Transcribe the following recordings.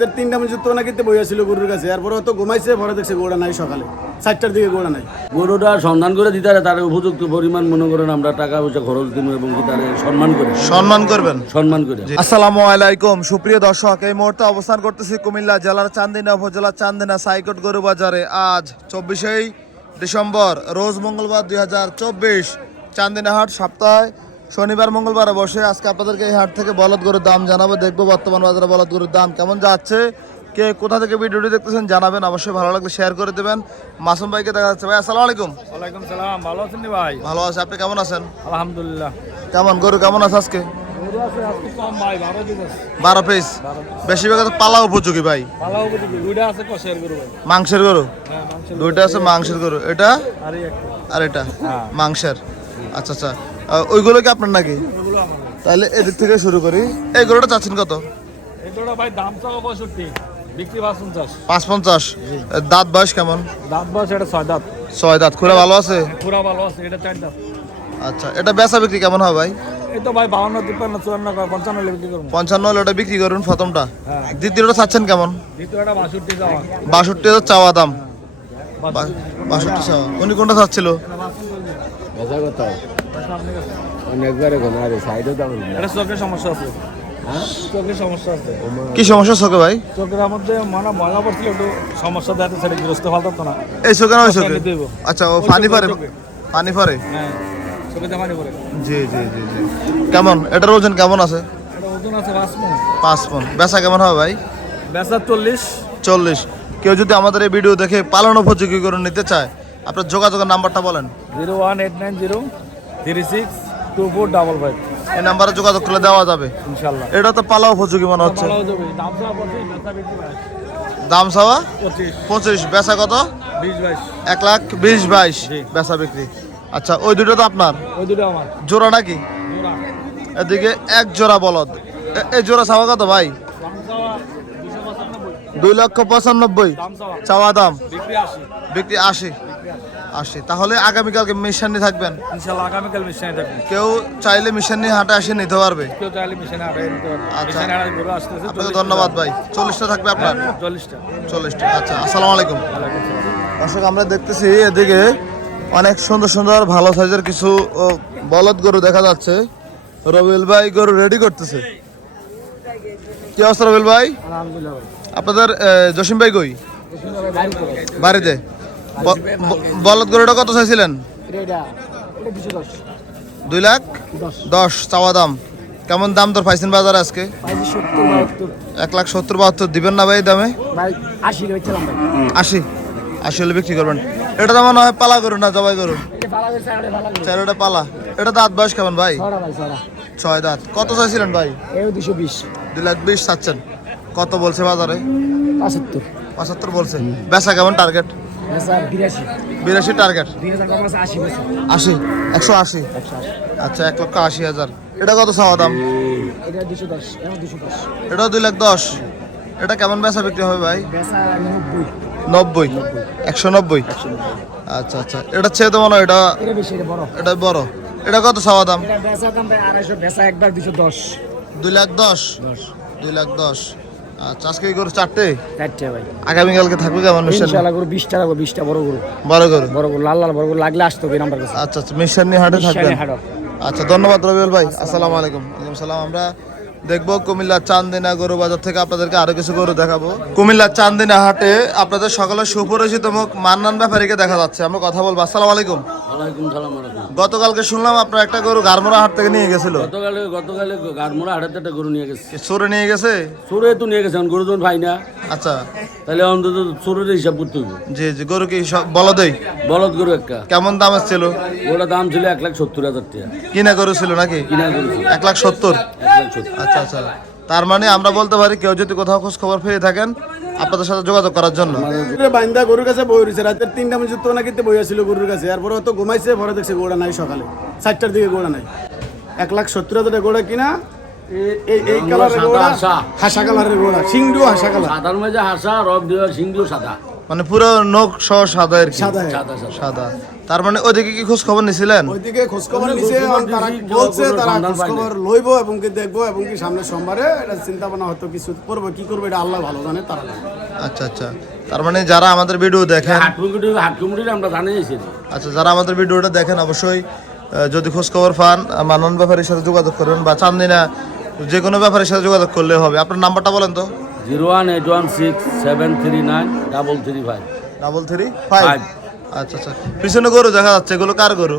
রাতের তিনটা মধ্যে তো নাকি বইয়া ছিল গরুর কাছে। এরপরে তো ঘুমাইছে পরে দেখছে গোড়া নাই সকালে। চারটার দিকে গোড়া নাই। গরুটা সন্ধান করে দিতে হবে তার উপযুক্ত পরিমাণ মনে করেন আমরা টাকা পয়সা খরচ দিব এবং তার সম্মান করে। সম্মান করবেন। সম্মান করে। আসসালামু আলাইকুম সুপ্রিয় দর্শক এই মুহূর্তে অবস্থান করতেছি কুমিল্লা জেলার চান্দিনা উপজেলার চান্দিনা সাইকট গরু বাজারে। আজ চব্বিশেই ডিসেম্বর রোজ মঙ্গলবার দুই হাজার চব্বিশ চান্দিনা হাট সপ্তাহে শনিবার মঙ্গলবারে বসে আজকে আপনাদেরকে এই হাট থেকে বলদ গরুর দাম জানাব। দেখব বর্তমান বাজারে বলদ গরুর দাম কেমন যাচ্ছে। কে কোথা থেকে ভিডিওটি দেখতেছেন জানাবেন অবশ্যই ভালো লাগলে শেয়ার করে দেবেন। মাসুম ভাইকে দেখা যাচ্ছে। ভাই আসসালামু আলাইকুম। ওয়ালাইকুম সালাম। ভালো আছেন ভাই? ভালো আছে। আপনি কেমন আছেন? আলহামদুলিল্লাহ। কেমন? গরু কেমন আছে আজকে? বারো পিস বেশিরভাগ তো পালা উপযোগী ভাই। মাংসের গরু? হ্যাঁ দুইটা আছে মাংসের গরু। এটা? আর এটা? হ্যাঁ। মাংসের। আচ্ছা আচ্ছা। ওইগুলো কি আপনার নাকি? তাহলে এদিক থেকে শুরু করি। এই গরুটা চাচ্ছেন কত? দুটো ভাই দাম চাও পঁয়ষট্টি। বিক্রি পাঁচ পঞ্চাশ। পাঁচ পঞ্চাশ। দাঁত বয়স কেমন? দাঁত বয়স এটা ছয় দাঁত। ছয় দাঁত। খুঁড়ে ভালো আছে? পুরা ভালো আছে এটা চার দাঁত। আচ্ছা এটা বেচা বিক্রি কেমন হবে ভাই? এই তো ভাই বাউন্ন তিপ্পান্ন চুয়ান্ন পঞ্চান্ন হলে বিক্রি পঞ্চান্ন হলে ওটা বিক্রি করুন প্রথমটা। হ্যাঁ। দ্বিতীয়টা চাচ্ছেন কেমন? দ্বিতীয়টা বাষট্টি যাওয়া বাষট্টি হাজার চাওয়া দাম। বা- বাষট্টি। চাওয়া। উনি কোনটা চাচ্ছিল? অনেকবার সাইডে দাম এটা চোখের সমস্যা আছে। চোখের সমস্যা আছে। কি সমস্যা চোখে ভাই? চোখের মধ্যে মানে ময়লা পড়ছিল একটু সমস্যা সেটা ফালতো না। এই চোখে না ওই চোখে? আচ্ছা ও পানি পারে? পানি পারে? হ্যাঁ চোখে জি জি জি জি। কেমন? এটার ওজন কেমন আছে? এটা ওজন আছে পন বেচা কেমন হবে ভাই? বেচা চল্লিশ। চল্লিশ। কেউ যদি আমাদের এই ভিডিও দেখে পালন উপযোগী করে নিতে চায় আপনার যোগাযোগের নাম্বারটা বলেন। Zero one eight nine zero three six two four double five. এই নাম্বারে যোগাযোগ করলে দেওয়া যাবে। ইনশাল্লাহ। এটা তো পালা উপযোগী মনে হচ্ছে। দাম পঁচিশ বেচা কত? এক লাখ বিশ বাইশ। বেচা বিক্রি। আচ্ছা ওই দুটো তো আপনার? ওই দুটো আমার। জোড়া নাকি? এদিকে এক জোড়া বলদ। এই জোড়া চাওয়া কত ভাই? দুই লক্ষ পঁচানব্বই। চাওয়া। দাম? বিক্রি আশি। আশি তাহলে আগামীকালকে মিশানি থাকবেন? ইনশাল্লাহ আগামীকাল মিশনে থাকবে। কেউ চাইলে মিশানি হাটে আসে নিতে পারবে? কেউ চাইলে মিশনে নিতে পারবে। আচ্ছা। মিশনে আড়াই গরু আসতেছে আপনাকে ধন্যবাদ ভাই। চল্লিশটা থাকবে আপনার? চল্লিশটা। চল্লিশটা। আচ্ছা আসসালামু আলাইকুম। দর্শক আমরা দেখতেছি এদিকে অনেক সুন্দর সুন্দর ভালো সাইজের কিছু ও, বলদ গরু দেখা যাচ্ছে। রবিল ভাই গরু রেডি করতেছে। কি অবস্থা রবিল ভাই? আলহামদুলিল্লাহ ভাই। আপনাদের জসিম ভাই কই? বাড়িতে। বলদ গরুটা কত চাইছিলেন? দুই লাখ? দশ। চাওয়া দাম। কেমন দাম তোর পাইছেন বাজারে আজকে? এক লাখ সত্তর বাহাত্তর। দিবেন না ভাই দামে? আশি আশি। হলে বিক্রি করবেন। এটা তো মনে হয় পালা করুন না জবাই করুন চারোটা পালা এটা দাঁত বয়স কেমন ভাই? ছয় দাঁত। কত চাইছিলেন ভাই? দুশো বিশ। দুই লাখ বিশ চাচ্ছেন। কত বলছে বাজারে? পঁচাত্তর। পঁচাত্তর বলছে। বেচা কেমন টার্গেট? বিরাশি। টার্গেট আশি একশো আশি? আচ্ছা এক লক্ষ আশি হাজার। এটা কত চাওয়া দাম? এটা দুই লাখ দশ। এটা কেমন বেচা বিক্রি হবে ভাই? নব্বই। একশো নব্বই? আচ্ছা আচ্ছা। এটা তো মনে হয় এটা এটা বড়। এটা কত চাওয়া দাম? একবার দশ দুই লাখ দশ। দুই লাখ দশ। আচ্ছা আজকে করে চারটে? চারটে ভাই। আগামীকালকে থাকবে কেমন মিশন গরু বড় গরু। বড় বড় গরু লাল লাল বড় গরু লাগলে আসতে হবে নাম্বার কাছে। আচ্ছা আচ্ছা মিশন নিয়ে হাটে থাকবেন। আচ্ছা ধন্যবাদ রবিউল ভাই। আসসালামু আলাইকুম। ওয়ালাইকুম সালাম। আমরা দেখব কুমিল্লা চান্দিনা গরু বাজার থেকে আপনাদেরকে আরও কিছু গরু দেখাবো। কুমিল্লা চান্দিনা হাটে আপনাদের সকলের সুপরিচিত মুখ মান্নান ব্যাপারীকে দেখা যাচ্ছে। আমরা কথা বলব। আসসালামু আলাইকুম। গতকালকে শুনলাম আপনার একটা গরু গারমোড়া হাট থেকে নিয়ে গেছিল। গতকালে গতকালে গাড়মোড়া হাটাতে একটা গরু নিয়ে গেছে। সরে নিয়ে গেছে? চোরে তো নিয়ে গেছে গরু যখন ভাই না। আচ্ছা। তাহলে অন্তত চোরের হিসাব করতে হইব। জি জি গরু কি বলদেই? বলদ গরু একটা। কেমন দাম ছিল ওটা দাম ছিল এক লাখ সত্তর হাজার টাকা। কিনা গরু ছিল নাকি? কিনা করেছিল এক লাখ সত্তর? এক লাখ সত্তর। আচ্ছা আচ্ছা। তার মানে আমরা বলতে পারি কেউ যদি কোথাও খোঁজ খবর পেয়ে থাকেন আপনাদের সাথে যোগাযোগ করার জন্য। বাইন্দা গরুর কাছে বই রয়েছে রাতের তিনটা মজুত না নাকি বই আসছিল গরুর কাছে। এরপরে তো ঘুমাইছে পরে দেখছে গোড়া নাই সকালে। চারটার দিকে গোড়া নাই। এক লাখ সত্তর হাজার টাকা গোড়া কিনা? এ- এই এই কালারের সাদা গোড়া হাসা। হাসা কালারের গোড়া সিংডু হাসা কালার। সাদার মাঝে হাসা রব দেওয়া সিংহ সাদা। মানে পুরো নখ সহ সাদা আর কি। সাদা। সাদা সাদা। সাদা। তার মানে ওইদিকে কি খোঁজ খবর নিছিলেন? ওইদিকে খোঁজখবর আমি নিছে খোঁজখবর তারা বলছে তারা সন্ধান খোঁজখবর লইব এবং কি দেখব এবং কি সামনের সোমবারে এটা চিন্তা ভাবনা হয়তো কিছু করবে কি করবে এটা আল্লাহ ভালো জানে তারা আচ্ছা আচ্ছা। তার মানে যারা আমাদের ভিডিও দেখেন আমরা জানিয়েছি আচ্ছা যারা আমাদের ভিডিওটা দেখেন অবশ্যই যদি খোঁজ খবর পান মানন ব্যাপারীর সাথে যোগাযোগ করবেন বা চান্দিনা যে কোনো ব্যাপারের সাথে যোগাযোগ করলে হবে। আপনার নাম্বারটা বলেন তো। Zero one eight one six seven three nine double three five. Double three five. আচ্ছা আচ্ছা। পিছনে গরু দেখা যাচ্ছে এগুলো কার গরু?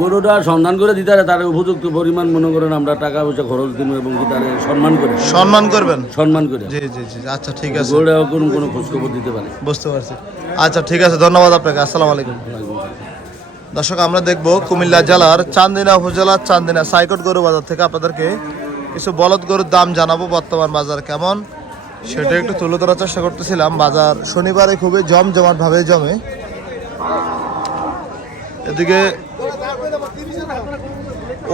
গরুটা সন্ধান করে দিতে পারে তার উপযুক্ত পরিমাণ মনে করেন আমরা টাকা পয়সা খরচ দিব এবং তার সম্মান করে। সম্মান করবেন? সম্মান করে। জি জি জি আচ্ছা ঠিক আছে। গরুটা কোনো কোনো খোঁজখবর দিতে পারে। বুঝতে পারছি। আচ্ছা ঠিক আছে ধন্যবাদ আপনাকে। আসসালামু আলাইকুম। দর্শক আমরা দেখব কুমিল্লা জেলার চান্দিনা উপজেলার চান্দিনা সাইকট গরু বাজার থেকে আপনাদেরকে কিছু বলদ গরুর দাম জানাব বর্তমান বাজার কেমন। সেটা একটু তুলে ধরার চেষ্টা করতেছিলাম। বাজার শনিবারে খুবই জমজমাট ভাবে জমে। এদিকে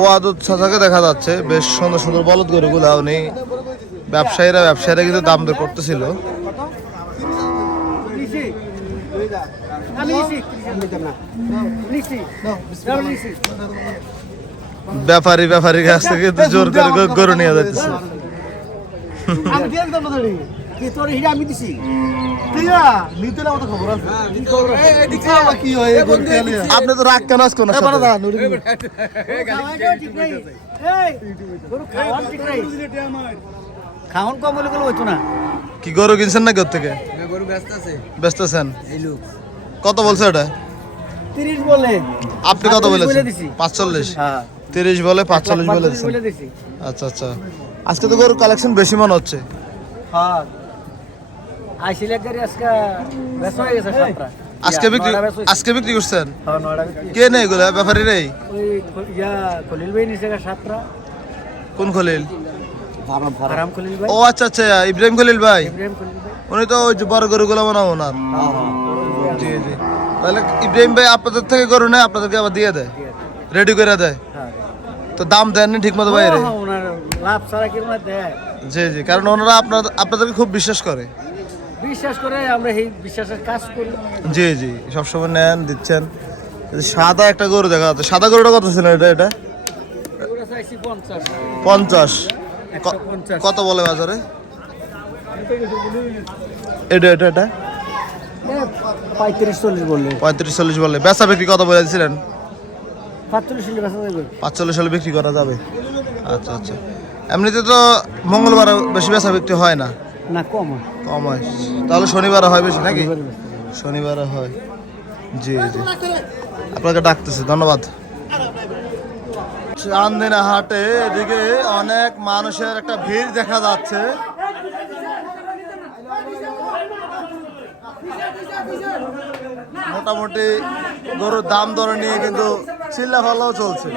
ও আদত চাচাকে দেখা যাচ্ছে। বেশ সুন্দর সুন্দর বলদ গরুগুলো উনি ব্যবসায়ীরা ব্যবসায়ীরা কিন্তু দাম দর করতেছিল। ব্যাপারী, ব্যাপারীর কাছ থেকে জোর করে গরু নিয়ে যাচ্ছে আমি দিয়ে দিতাম না কি তোর হিরা আমি দিছি? নিতে না মতো খবর আছে। কি হয়? আপনি তো রাগ কেন আজকে ওনার কম হলে গেলে হইতো না। কি গরু কিনছেন নাকি ওর থেকে? ব্যস্ত আছেন? কত বলছে এটা তিরিশ বলে। আপনি কত বলেছেন? বলে দিছি। পাঁচচল্লিশ? হ্যাঁ। তিরিশ বলে পাঁচচল্লিশ বলে দিচ্ছেন বলে দিছি। আচ্ছা আচ্ছা। আজকে তো গরুর কালেকশন বেশি মনে হচ্ছে। হ্যাঁ। গাড়ি আজকে হয়ে গেছে সাতটা। আজকে বিক্রি নয়টা ব্যস্ত হয়েছে। আজকে বিক্রি করছেন? হ্যাঁ কে নেই এগুলো? ব্যাপারী নেই? খলিল ভাই নিচে সাতটা। কোন খলিল? আরাম খলিল ভাই। ও আচ্ছা আচ্ছা ইব্রাহিম খলিল ভাই। ইব্রাহিম খলিল ভাই। উনি তো ওই বড় গরুগুলো মনে হয় ওনার। জি জি। তাহলে ইব্রাহিম ভাই আপনাদের থেকে গরু নেয় আপনাদেরকে আবার দিয়ে দেয়? রেডি করে দেয়? হ্যাঁ। তো দাম দেননি ঠিক মতো হ্যাঁ, লাভ ছাড়া কি ওনার দেয়? জি জি কারণ ওনারা আপনার আপনাদেরকে খুব বিশ্বাস করে। বিশ্বাস করে আমরা এই বিশ্বাসের কাজ করি। জি জি সবসময় নেন দিচ্ছেন। সাদা একটা গরু দেখা যাচ্ছে। সাদা গরুটা কত ছিল এটা এটা? পঞ্চাশ। কত বলে বাজারে? এটা এটা এটা পঁয়ত্রিশ চল্লিশ বললে। পঁয়ত্রিশ চল্লিশ বলে বেচা বিক্রি কত বলে দিয়েছিলেন পাঁচচল্লিশ চল্লিশ বেচা যাবে। পাঁচচল্লিশ হলে বিক্রি করা যাবে। আচ্ছা আচ্ছা। এমনিতে তো মঙ্গলবার বেশি বেচা বিক্রি হয় না। না কম হয়। কম হয়। তাহলে শনিবারে হয় বেশি নাকি? শনিবারে হয়। জি জি। আপনাকে ডাকতেছে ধন্যবাদ। চান্দিনা হাটে এদিকে অনেক মানুষের একটা ভিড় দেখা যাচ্ছে। মোটামুটি গরুর দাম দর নিয়ে কিন্তু চিল্লা ভালোও চলছে।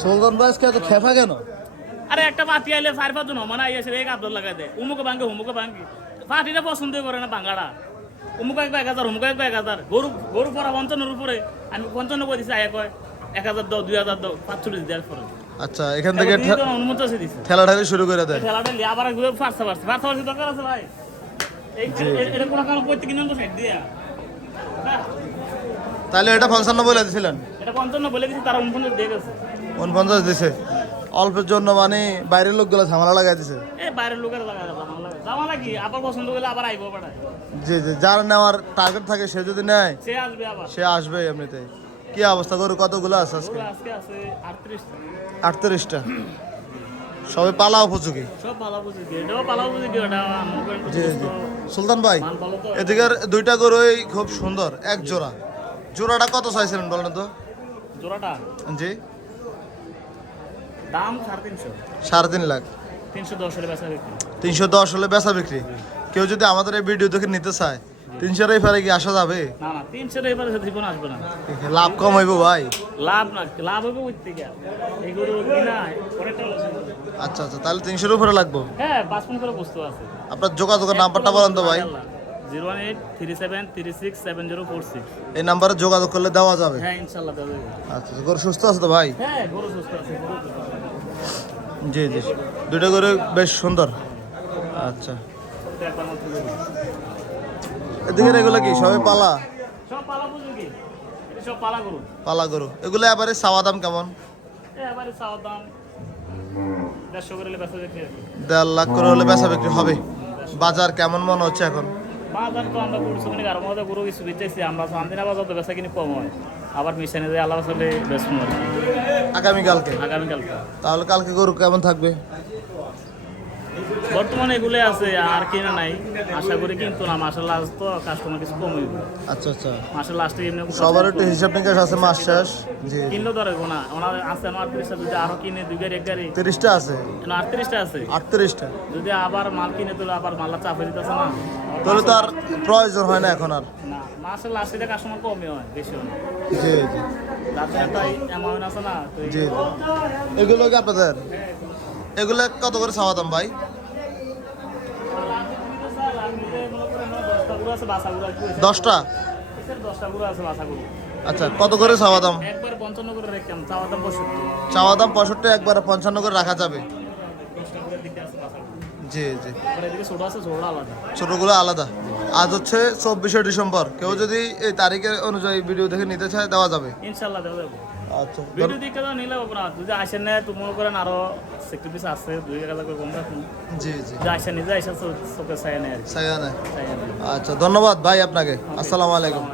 সুলতান ভাই আজকে এত খেফা কেন? আরে একটা পাতি আইলে চার পাঁচজন হমান আই আছে এক আব্দুল লাগাই দে। উমুকে ভাঙ্গে, হুমুকে ভাঙ্গি। পাটিটা পছন্দ করে না ভাঙ্গাড়া উমুক এক এক হাজার হুমুক এক এক হাজার গরু গরু পরা পঞ্চান্নর উপরে, আমি পঞ্চান্ন করে দিছি, আয়া কয়, এক হাজার দাও, দুই হাজার দাও, পাঁচচল্লিশ দেওয়ার পরে। আচ্ছা এখান থেকে ঠেলা ঠেলি শুরু করে দেয় খেলাটা লিয়ে আবার ঘুরে ফার্সা ফার্সা ফার্সা ফার্সি দরকার আছে ভাই। এটা কোনো কারণ করতে কিনে সাইড দিয়া। তাহলে এটা পঞ্চান্ন বলে দিছিলেন? এটা পঞ্চান্ন বলে দিছি তারা উনপঞ্চাশ দিয়ে গেছে। উনপঞ্চাশ দিছে। অল্পের জন্য মানে বাইরের লোকগুলো ঝামেলা লাগাই দিছে। এই বাইরের লোকের লাগা জামা লাগে আবার পছন্দ করলে আবার আইবো পাঠায় জি জি যার নেওয়ার টার্গেট থাকে সে যদি নেয় সে আসবে আবার। সে আসবে এমনিতে কি অবস্থা? গরু কতগুলো আছে আজকে? আজকে আছে আটত্রিশ আটত্রিশটা। সবে পালা উপযোগী? জি জি। সুলতান ভাই এদিকের দুইটা গরুই খুব সুন্দর এক জোড়া। জোড়াটা কত চাইছিলেন বলেন তো? জোড়াটা? জি। দাম সাড়ে তিন লাখ। তিনশো দশ হলে বেচা বিক্রি। তিনশো দশ হলে বেচা বিক্রি। কেউ যদি আমাদের এই ভিডিও দেখে নিতে চায় তিনশোর এই কি আসা যাবে? না না জীবন আসবে না। লাভ কম হইব ভাই? লাভ না লাভ হবে ওই থেকে কিনা হবে। আচ্ছা আচ্ছা তাহলে তিনশোর উপরে লাগবো? হ্যাঁ পাঁচ মিনিট করে বস্তু আছে। আপনার যোগাযোগের নাম্বারটা বলেন তো ভাই। Zero one eight three seven three six seven zero four six. এই নাম্বারে যোগাযোগ করলে দেওয়া যাবে। হ্যাঁ ইনশাল্লাহ দেওয়া যাবে। আচ্ছা গরু সুস্থ আছে তো ভাই? হ্যাঁ গরু সুস্থ আছে। জি জি। দুটো গরু বেশ সুন্দর। আচ্ছা। একবার এদিকে এগুলো কি? সবাই পালা? সব পালা বুঝুন কি? এটা সব পালা গরু। পালা গরু। এগুলো এবারে চাওয়া দাম কেমন? এবারে চাওয়ার দাম দেড় লাখ করে হলে বেচা বিক্রি হবে। বাজার কেমন মনে হচ্ছে এখন? বাজার তো আমরা গরু শুনে গারো মধ্যে গরু কিছু বেচেছি আমরা চান্দিনা বাজার তো বেচা কিনি কম হয়। আবার মিশানে দিয়ে আল্লাহ বেচুন আর কি। আগামীকালকে? আগামীকালকে। তাহলে কালকে গরু কেমন থাকবে? বর্তমানে এগুলো আছে আর কিনা নাই। আশা করি কিন্তু না মাসের লাস্ট তো কাস্টমার কিছু কম আচ্ছা আচ্ছা। মাসের লাস্টে এমনি সবার একটু হিসাব নিকাশ আছে মাস শেষ? জি কিনলেও ধরে না। ওনার আছে আমার আটত্রিশটা যদি আরও কিনে দুই গাড়ি এক গাড়ি। তিরিশটা আছে? না আটত্রিশটা আছে। আটত্রিশটা? যদি আবার মাল কিনে তুলে আবার মাল্লা চাপে দিতেছে না। তাহলে তো আর প্রয়োজন হয় না এখন আর? না মাসের লাস্টে কাস্টমার কমই হয় বেশি হয় জি জি। এগুলো কি আপনাদের? এগুলো কত করে চাওয়া দাম ভাই দশটা গরু আছে বাসা গরু আছে দশটা? দশটা গরু আছে বাসা গরু আচ্ছা কত করে চাওয়া দাম? একবার পঞ্চান্ন করে রাখতাম চাওয়া দাম পঁয়ষট্টি। চাওয়া দাম পঁয়ষট্টি একবারে পঞ্চান্ন করে রাখা যাবে। জি জি। ছোটগুলো আলাদা। আজ হচ্ছে চব্বিশে ডিসেম্বর। কেউ যদি এই তারিখের অনুযায়ী ভিডিও দেখে নিতে চায় দেওয়া যাবে। ইনশাল্লাহ দেওয়া যাবে। আচ্ছা। ভিডিও দিকে তো নিলে না যদি আসেন না তো মনে করেন আরও সেক্টর আছে দুই হাজার করে কম রাখুন। জি জি। যে আসে নিজে আসে চোখে চাই নেয় নেয় আচ্ছা ধন্যবাদ ভাই আপনাকে। আসসালামু আলাইকুম।